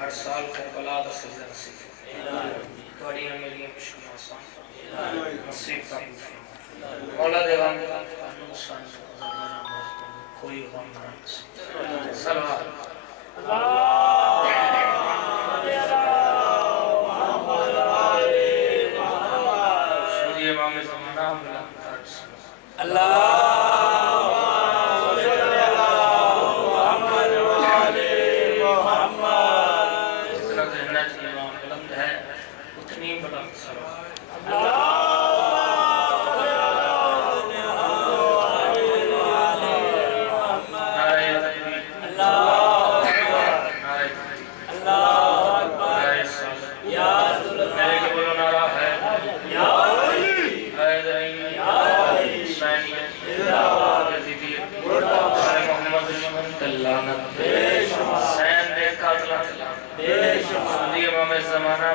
हर साल करबला दा सजदा नसीब तोड़ियां मेरियां मुश्किलां आसान नसीब का मौला दे गम नुकसान कोई गम ना सलवात सूर्य मामे ज़माना अल्लाह ज़माना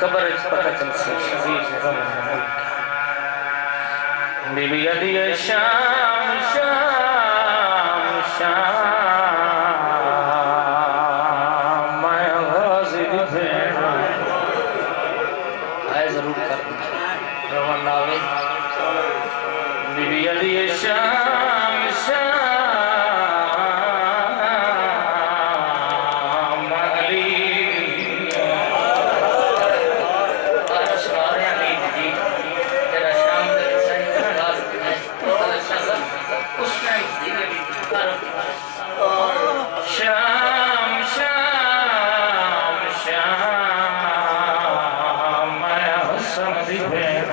कब्र पता चल से शजीर बीबी अदी शाम शाम शाम मैं गाज़ी दी भेण आए जरूर कर रवन नावे बीबी अदी शाम शाम अली सारे अली जी तेरा शाम दे सही रात में उस टाइम शाम शाम शाम मैं हसन दी भेण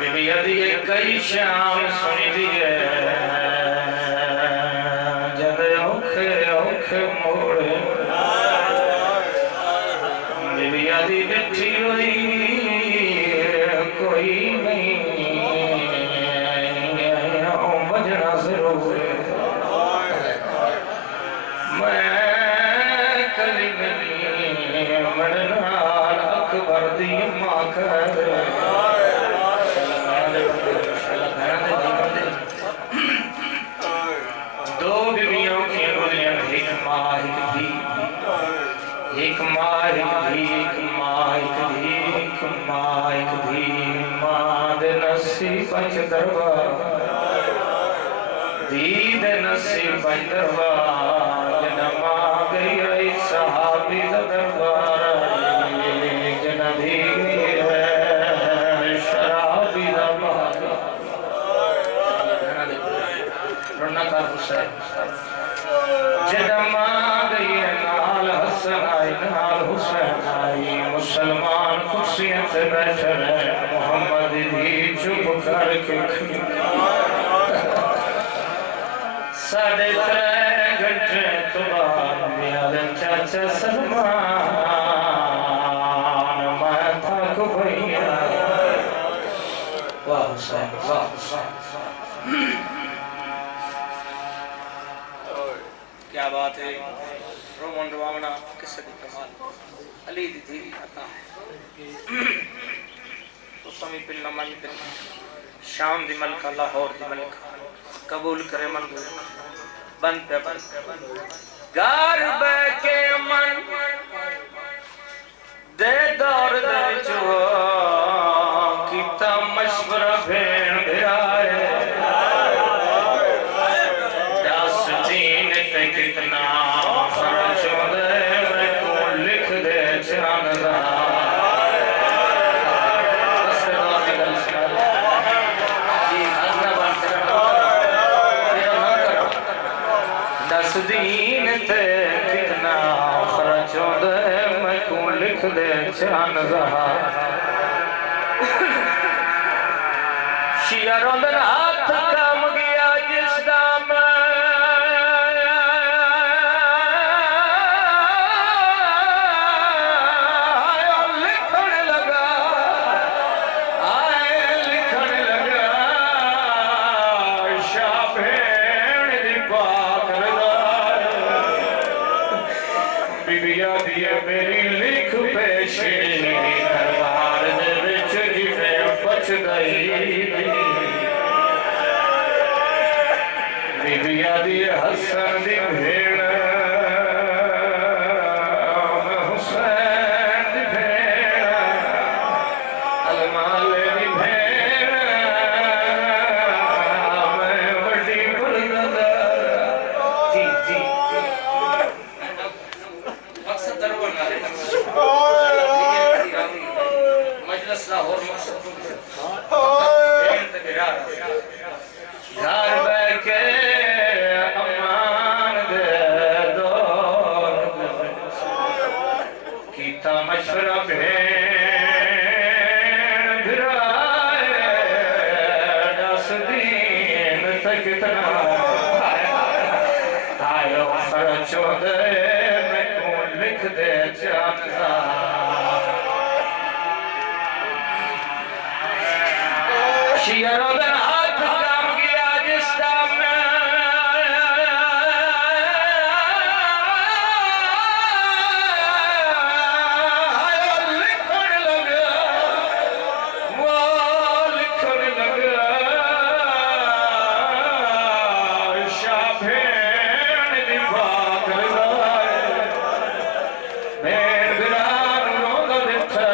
बीबी अदी कई शाम सुनी दी है जब औखे औखे मोड़े बीबी अदी बैठी हुई कोई नहीं बजना जरूर मैं कली नहीं मरना अकबर दी मां कर दो बीवियों की बोलियां एक माँ एक धी एक माँ एक धी एक माँ एक धी एक माँ एक धी माँ दे नसीब पंच दरबार धी दे नसीब पंच दरबार जना माँ गई आई सहाबी दा दरबार जना धी गई है शराबी दा बहादुर रोना का हुसैन जदमा गई नाल हसन आई नाल हुसैन आई मुसलमान कुर्सियां पे बैठे रहे मोहम्मद दी चुप करके साढ़े 3 घंटे तो बाद मेरा चाचा सलमान मैं थक भैया वाह हुसैन वाह क्या बात है रोमन रवावना किस्से दी कमाल अली दी थी आता है तो समी पिलना मन पे शाम दी मलका लाहौर दी मलका कबूल करे मन बंद पे गार बैके मन दे दौर दे जो कीता मशवरा भेण भिराए कितना खर्च होदे मैं को लिख दे जानदा दस दिन ते कितना खर्च होदे मैं को लिख दे जानदा शिया रोंदन हाथ काम गया जिस दाम मेरी लिख पेशी दरबार दे विच जिवे बच गई बीबिया दी हसन दी भेण हुसैन दी भेण अलमाले दी भेण मैं बड़ी बुलंद जी जी मजलिस लाहौर मकसद घर बैके अमान दे दौर कीता मशवरा भेण भिराए दस दिन तक कितना आयो खर्च होदे मैं को लिख दे जानदा शिया रोंदन हाथ काम गया जिस दाम भेड़ बिरान रोंद दिथे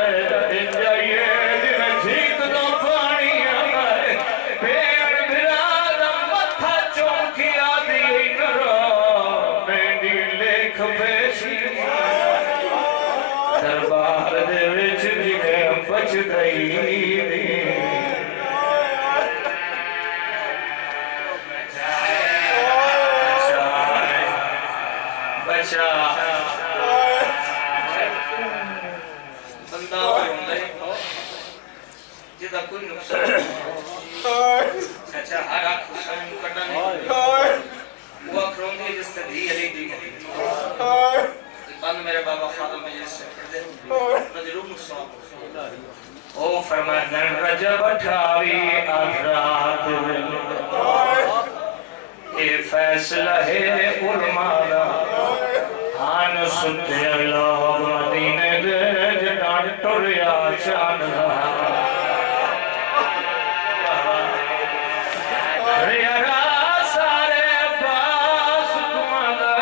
जाइए दिन जीत दो पानी आए भेड़ बिरान मथा चौंकिया दी नरो मेरी लेख पेशी दरबार दे विच जिने बच गई बंदा जिदा कोई नुकसान अच्छा हर आँख हुसैन करना नहीं वो अखरोंदी जिससे धी अली दी बंद मेरे बाबा खादम में जैसे पढ़ते नदी रूह नुकसान ओ फरमाया रजब ठावी आखरात ये फैसला है उलमा दा आन सुते लोग मदीने दे जटां टुरिया चांद रिया सारे पास तुम्हारा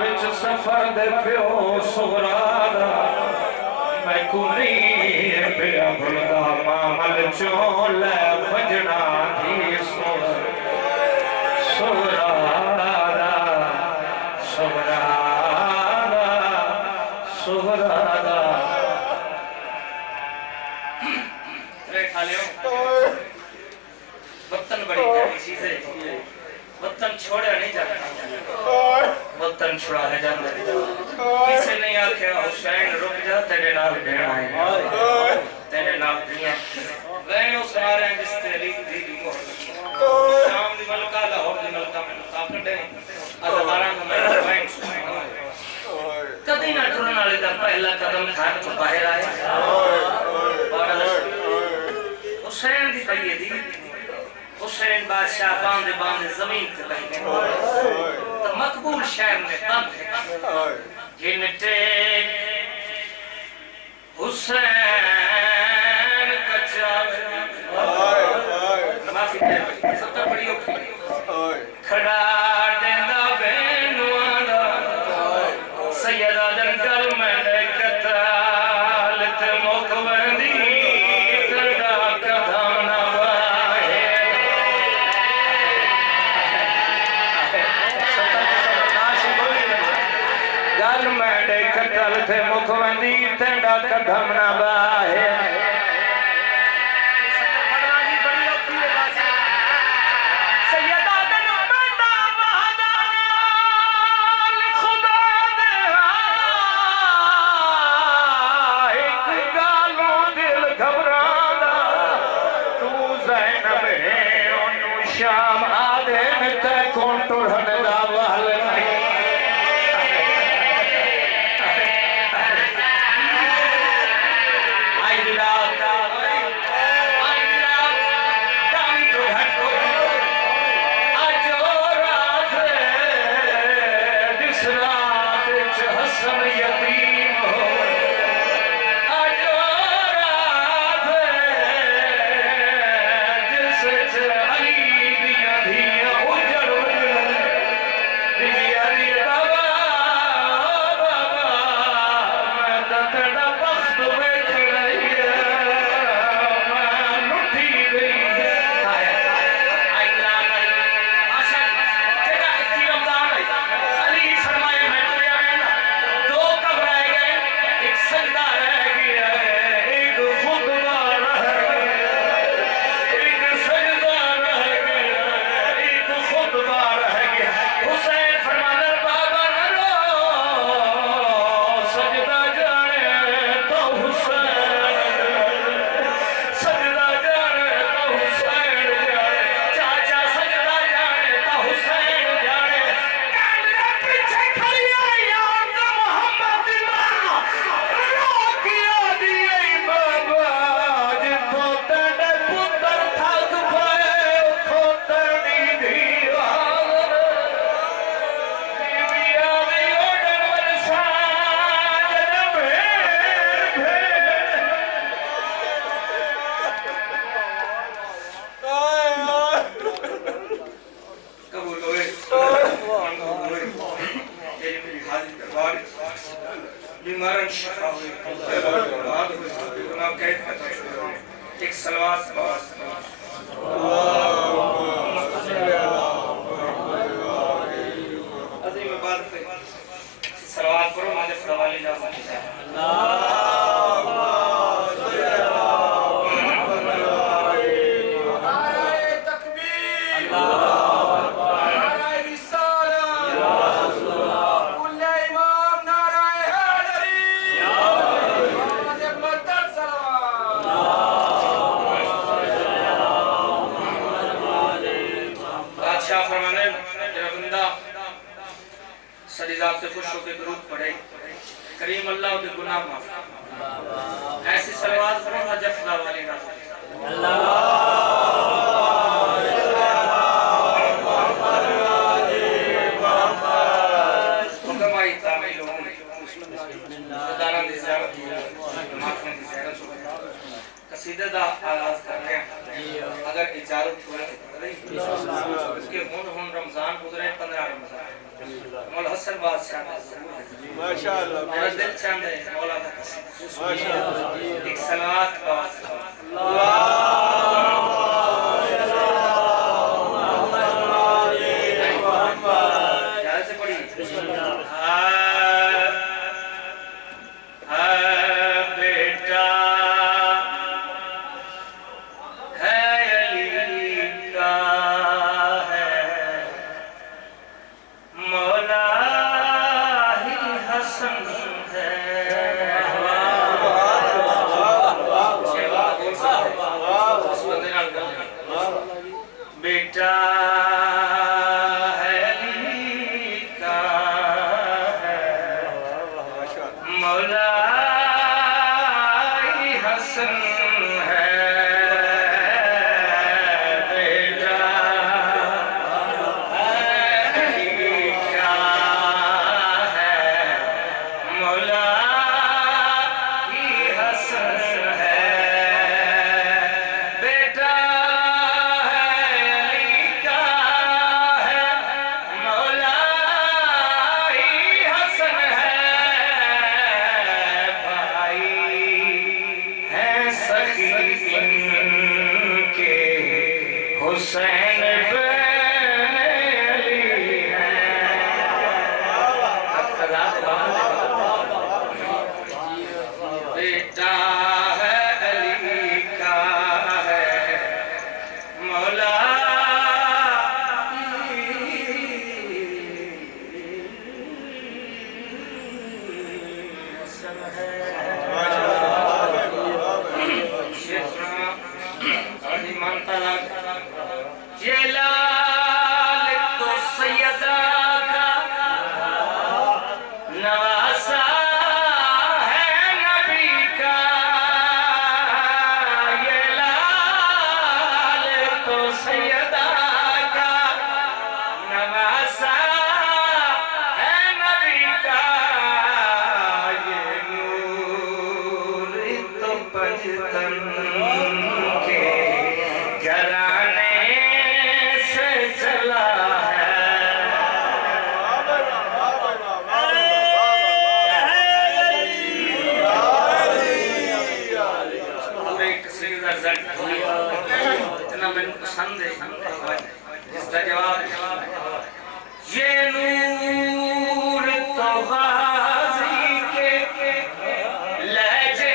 विच सफर दे प्यो सुगरा दा मैं कुनी पिया भुलदा मामल चो ले भजना थी वतन बड़ी प्यारी चीज है वतन छोड़ा नहीं जाता वतन छुड़ाने जाता किसी नहीं आखे हुसैन रुक जा तेरे नाल भेड़ा है तेरे नाल धिया वैन उस आ रहे हैं जिस तेरी दी मोहब्बत शाम दी मलका लाहौर दी मलका में ताकत है अल्लाह में वैन कदी ना टुरन वाले दा पहला कदम घर तो बाहर आए हुसैन दी पई दी हुसैन बादशाह बांधे बांधे जमीन पे लगे तो मकबूल शहर में बंद गिनते हुसैन कच्चा माफी सब तो बड़ी खड़ा देंदा बेनुआदा सैयदा दंगल में कताल ते मुखवंदी थे मुखवंदी तेरा कदम ना बाहे शाम आदे ते कौन टुरन दा वाल अली बीमारन शिफा हुई बाद हुई गुनाह कैद का एक सलवात पास अजीम इबादत सलवात करो मुझे फरवाली जा सकता है से खुश होकर दुरूद पढ़े करीम अल्लाह के गुनाह माफ ऐसी सलवात करो ना जफला वाली ना अल्लाह हुक्माई तामील हो दाना दी ज़ियारत हो माखन दी ज़ियारत हो कसीदे दा आगाज कर रहे हैं अगर इजाजत हो उसके हुन रमजान गुजरे 15 रमजान मौला हसन बादशाह माशाअल्लाह मेरा दिल चाहता है मौला का माशाअल्लाह एक सलात इतना मैंने पसंद है जिसका जवाब ये नूर तो गाज़ी के लहजे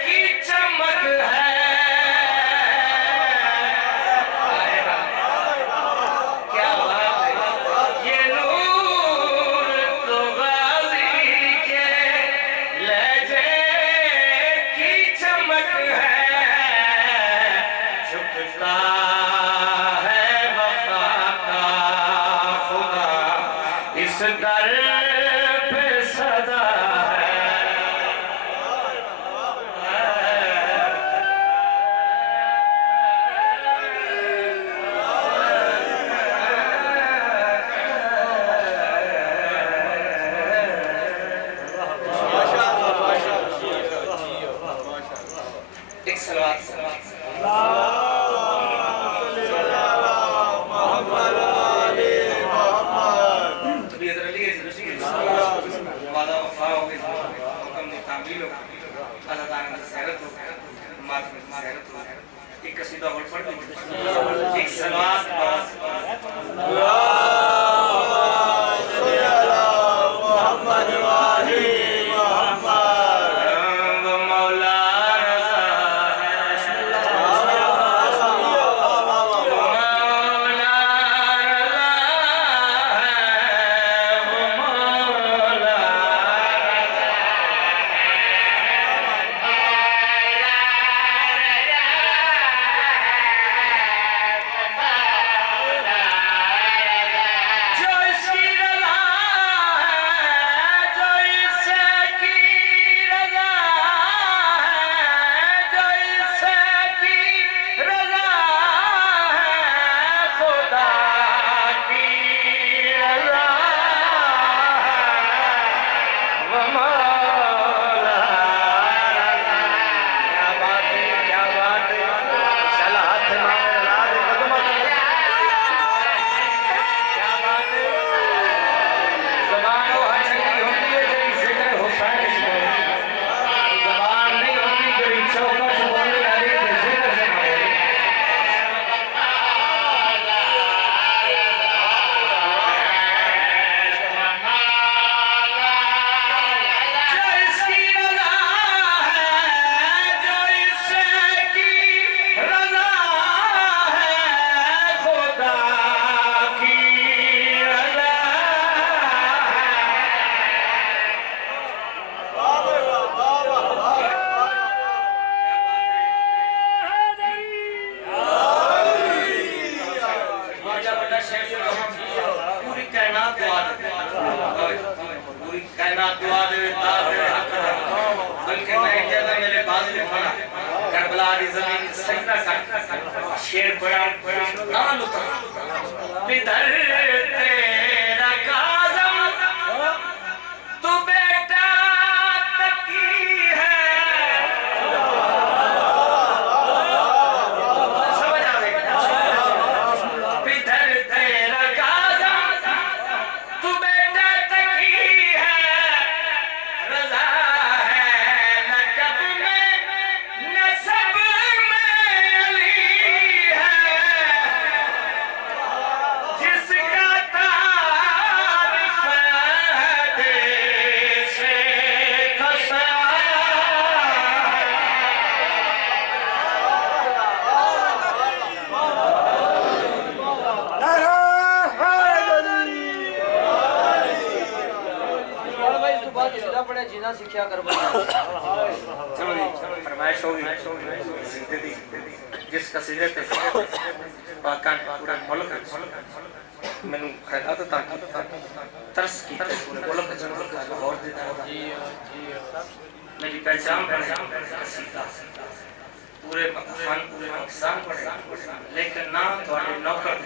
की चमक है क्या बात है ये नूर तो गाज़ी के लहजे की चमक है झुकता एक सलात शेर बड़ा नाल पितर तेरा काज़म तू बेटा तकी है समझ आवे पितर तेरा काज़म तू बेटा तकी है रज़ा है नकब में नसब जीना सीखा कर फरमाइश होगी जिस कसीदे पे पाकिस्तान पूरा मुल्क मैंने खैरात ताकि तरस की पूरे मुल्क का गौर देता है मेरी पहचान कसीदा पूरे पाकिस्तान पढ़े लेकिन ना थोड़े नौकर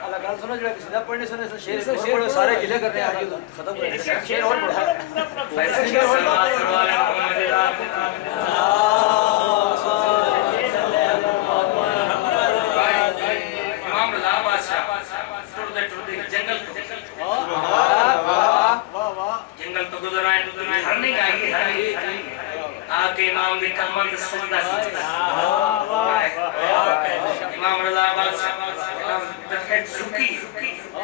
अल्लाह गल सुनो जो कसीदा पढ़ने सुने शेर पढ़ो सारे गिले करने आज खत्म कर शेर और पढ़ो शेर और इमाम रज़ा बादशाह टुरदे टुरदे जंगल तो गुजराए हर नहीं आएगी आके इमाम की कमर सुनता इमाम रज़ा बादशाह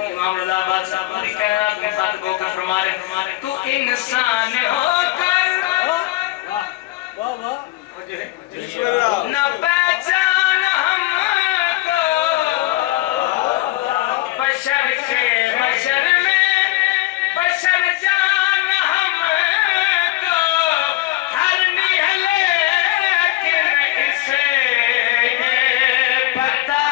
इमाम रज़ा बादशाह पूरी कायनात में बात को कर फरमा रहे तू इंसान होकर न पहचान हमको बशर के बशर में बशर जान हमको हर निहले लेकिन इसे ये पता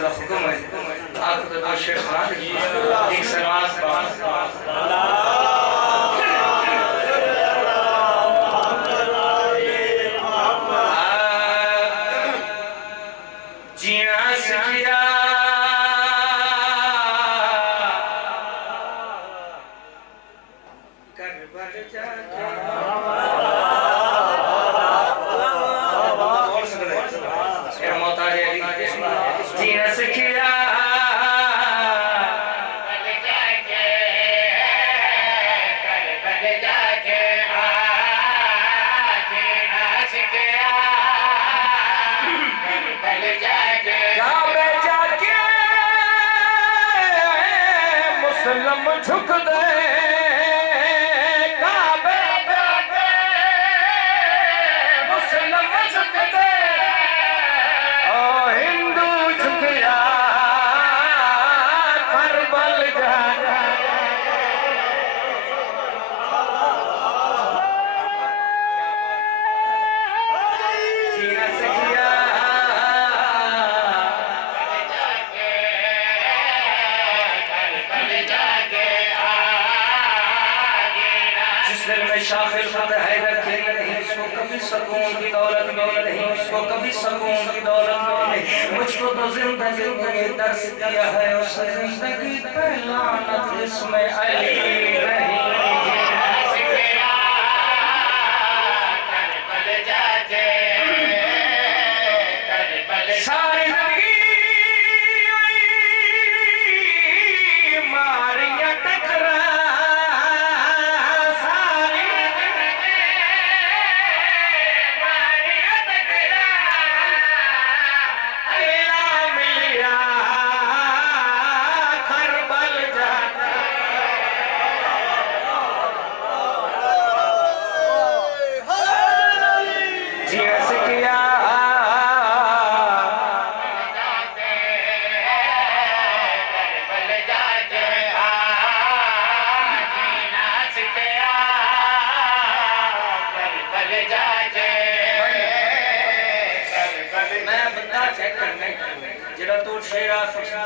का हुक्म है आप तो दो शेर सुना दीजिए एक सलवात झुक दे काबे मुसलमान झुक दे ओ हिंदू झुक या करबल जा शाखिर खुद हैदर के नहीं इसको कभी सकून की दौलत में नहीं इसको कभी सकून की दौलत में नहीं मुझको तो जिंदगी में दर्श दिया है उस जिंदगी पे लानत जिसमें अली नहीं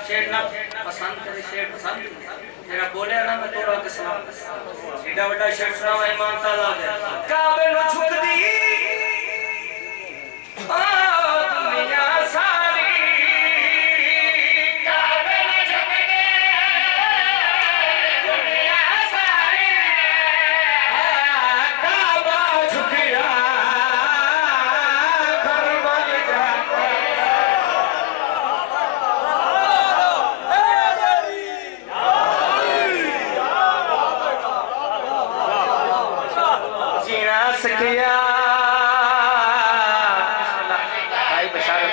शेर ना पसंद करे शेर पसंद तेरा बोले ना मैं तोड़ा के सलाम एडा बड़ा शेर सुनावा ईमान ताला दे काबे नु झुक दी ओ दुनिया सारी काबे नु झुक दे दुनिया सारी काबा झुकिया करबल जा सकिया भाई बशारत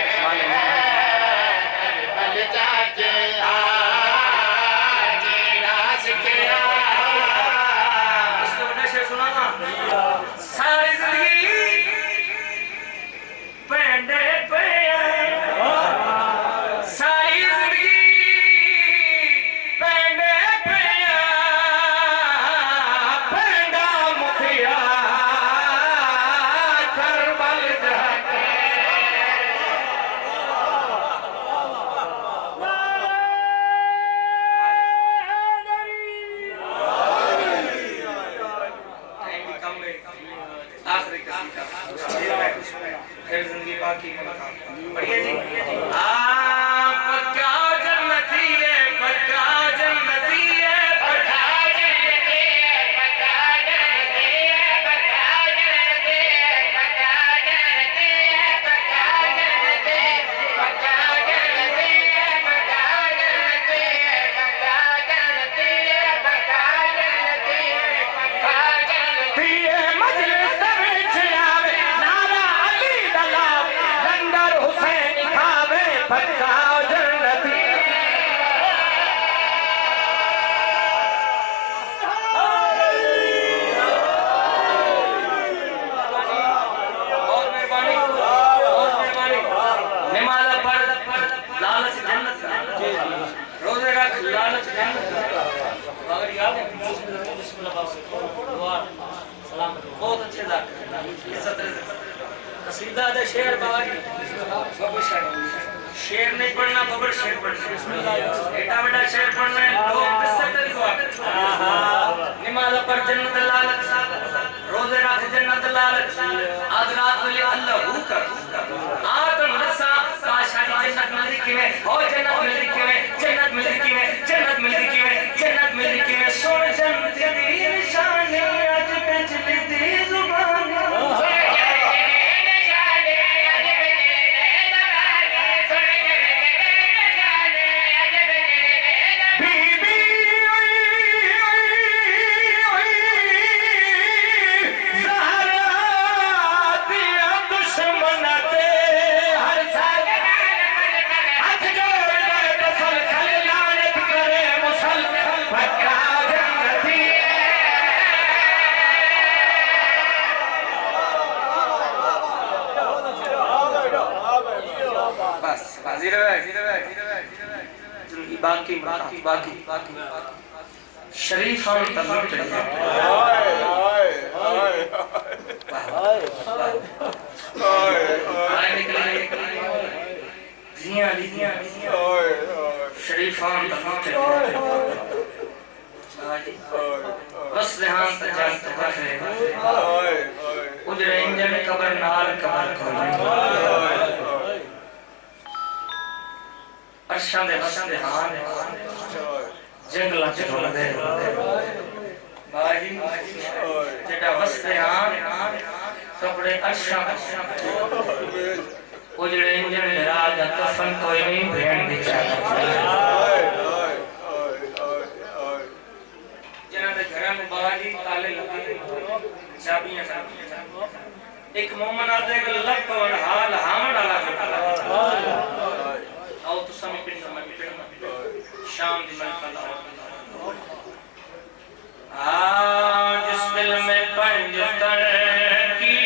सारी जिंदगी पेंडे पे सारी जिंदगी पेंडे पे पेंडा मुखिया बढ़िया जी पक्का जन्नती है पक्का जन्नती है पक्का जन्नती है पक्का जन्नती है पक्का जन्नती है पक्का जन्नती है पक्का जन्नती पक्का जन्नती है पक्का जन्नती है पक्का जन्नती है पक्का जन्नती है पक्का जन्नती है मजलिस विच आवे नारा अली दला लंगर हुसैन खावे पक्का जन्नती और मेहरबानी नमाज़ पढ़ लालच जन्नत रोजे रख लालच जन्नत अगर याद है सलाम बहुत अच्छे इज्जत कसीदा दे शेर बाबा जी शेर नहीं पढ़ना, बबर शेर पढ़ना। एटा बड़ा शेर पढ़ना है, लोग किससे तरीको आते। नमाज पर जन्नत लालच, रोजे रख जन्नत लालच, आज रात वाले अल्लाह हू कर, आत्म रसा काशानी जन्नत मिलती किवें, हो जन्नत मिलती किवें, जन्नत मिलती किवें, जन्नत मिलती किवें, जन्नत मिलती किवें, सुन जन्नत दी निशानी आज बिजली दी जुबानी। बाकी बाकी बाकी बाकी शरीफ और तल्लुक चाहिए। जियां जियां शरीफ और तल्लुक चाहिए। बस ध्यान से जानते हैं उजरे इंजन कबर नाल कबर कोई अर्शां दे हां जंगल च ढोलदे बाजी जेटा वसते हां कपड़े अर्शां उजड़े इंजन राज कफन कोई नहीं भेड़ बिचारा जना दे घरां में बाजी ताले लगे चाबियां एक मोमन आदे के लग पवन हाल हामड़ वाला आओ तो समय पिंड में शाम दी मलका जिस दिल में पंजतन की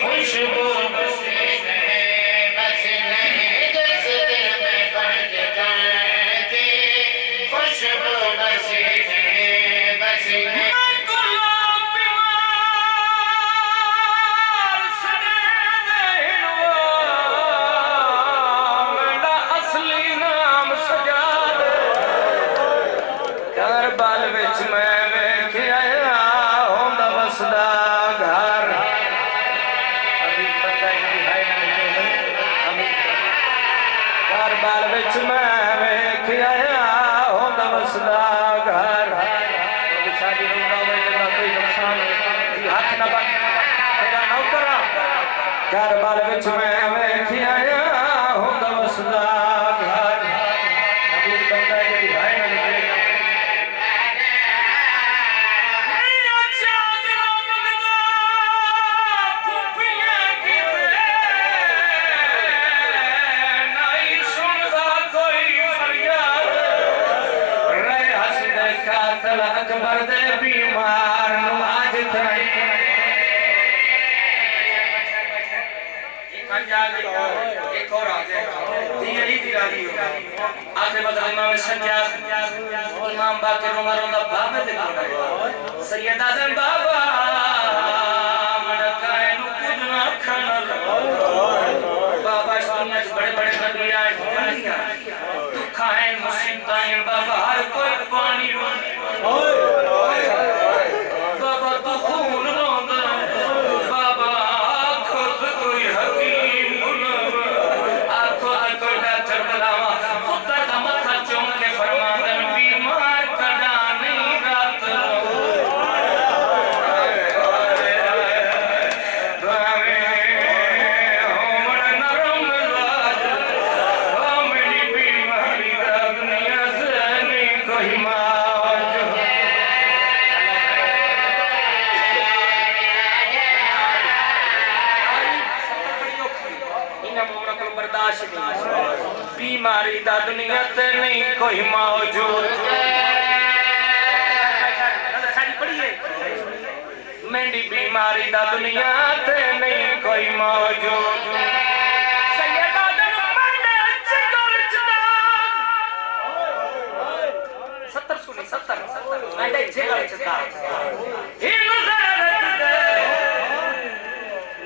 खुशबू बसी नहीं जिस दिल में पंजतन की खुशबू बसी नहीं इमाम बाके रोमा रोंदा बाबे दे कोड़ा सैयद आदम बाबा मडका एनु कुछ ना खनल बाबा दुनिया च बड़े बड़े नबी आए दुनिया दुख आए मुसीबतां बाबा हर कोई पानी बाबा तू खून रोंदा बाबा खुद कोई हकीम आखो कोई डॉक्टर बुलावा बीमारी दा दुनिया ते नहीं कोई मौजूद मेरी बीमारी दा दुनिया ते नहीं कोई मौजूद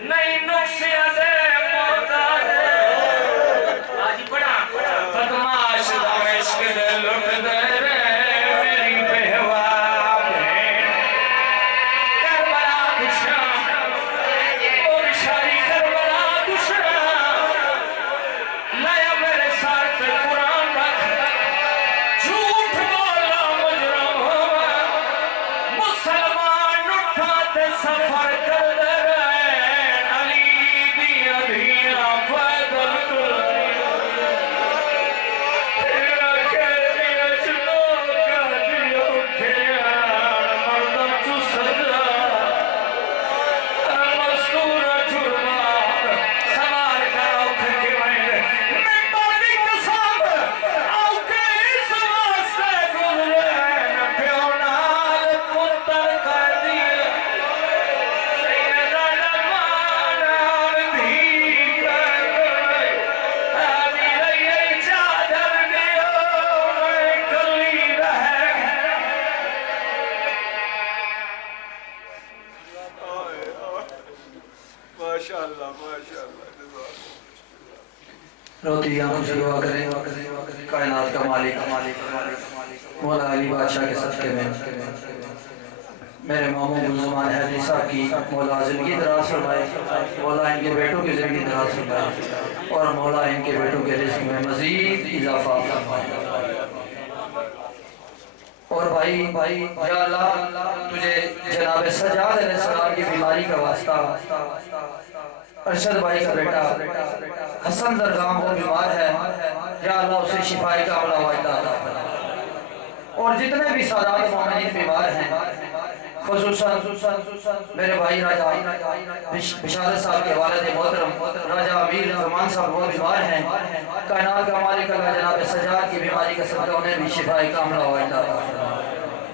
नहीं नुस्खे दे मोहताज आज बड़ा सफर कर अली दिया दिया पैदल रोती आंखों से दुआ करें कायनात का मालिक मौला अली बादशाह के सदक़े में मेरे मामू गुलज़मान हैदरी साहब की मौला ज़िंदगी दराज फरमाए, मौला इनके बेटों की ज़िंदगी दराज फरमाए और मौला इनके बेटों के रिज़्क़ में मज़ीद इजाफ़ा फरमाए। और भाई या अल्लाह तुझे जनाब सज्जाद अलैहिस्सलाम की बीमारी का वास्ता, अरशद भाई का बेटा हसन जरगाम वो बीमार है, या अल्लाह उसे शिफाई का अमला वायदा अता फरमा। और जितने भी सादात मोमिनीन बीमार हैं, खुसूसन मेरे भाई राजा बिशारत साहब के वालिद मोहतरम राजा अमीर ज़मान साहब वो बीमार हैं, कायनात का मालिक अल्लाह जनाब सज्जाद की बीमारी का सदका उन्हें भी शिफाई का अमला वायदा अता फरमा।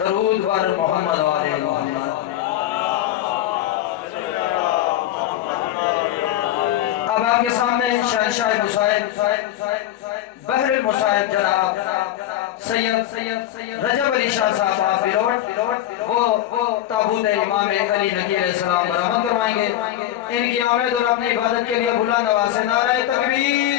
दरूद वर मोहम्मद वाले मोहम्मद। अब आपके सामने शहंशाह मुसाहिब बहरुल मुसाहिब जनाब सैयद रजब अली शाह साहब आप बिलोट वो ताबूत इमाम अली नकी अलैहिस्सलाम बरामद करवाएंगे। इनकी आमद और अपनी इबादत के लिए बुलंद आवाज़ से नारे तकबीर